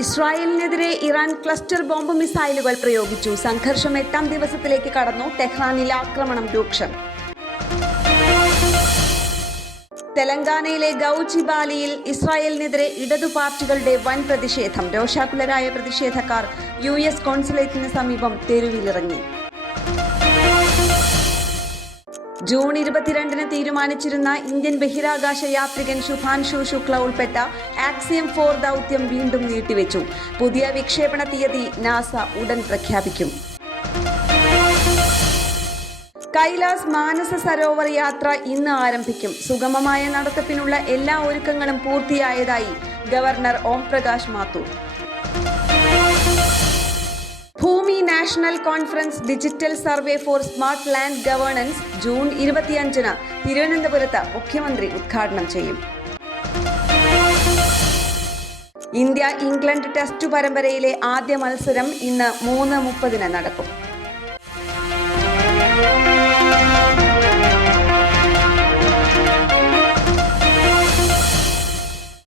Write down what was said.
ഇസ്രായേലിനെതിരെ Iran cluster bomb മിസൈലുകൾ പ്രയോഗിച്ചു. സംഘർഷം 8ാം ദിവസത്തിലേക്ക് കടന്നു. ടെഹ്റാനിലെ ആക്രമണം രൂക്ഷം. തെലങ്കാനയിലെ ഗൗജിബാലിയിൽ ഇസ്രായേലിനെതിരെ ഇടതു പാർട്ടികളുടെ വൻ പ്രതിഷേധം. രോഷാകുലരായ പ്രതിഷേധക്കാർ US കോൺസുലേറ്റിന് സമീപം തെരുവിലിറങ്ങി. ജൂൺ 22-ന് തീരുമാനിച്ചിരുന്ന ഇന്ത്യൻ ബഹിരാകാശ യാത്രികൻ ശുഭാൻഷു ശുക്ല ഉൾപ്പെട്ട ആക്സിയം 4 ദൗത്യം വീണ്ടും നീട്ടിവെച്ചു. പുതിയ വിക്ഷേപണ തീയതി നാസ ഉടൻ പ്രഖ്യാപിക്കും. കൈലാസ് മാനസ സരോവർ യാത്ര ഇന്ന് ആരംഭിക്കും. സുഗമമായ നടത്തിപ്പിനുള്ള എല്ലാ ഒരുക്കങ്ങളും പൂർത്തിയായതായി ഗവർണർ ഓം പ്രകാശ് മാത്തൂർ. ഭൂമി national conference digital survey for smart land governance June 25-ന് തിരുവനന്തപുരത്ത് മുഖ്യമന്ത്രി ഉദ്ഘാടനം ചെയ്യും. ഇന്ത്യ ഇംഗ്ലണ്ട് ടെസ്റ്റ് പരമ്പരയിലെ ആദ്യ മത്സരം ഇന്ന് 3:30-ന് നടക്കും.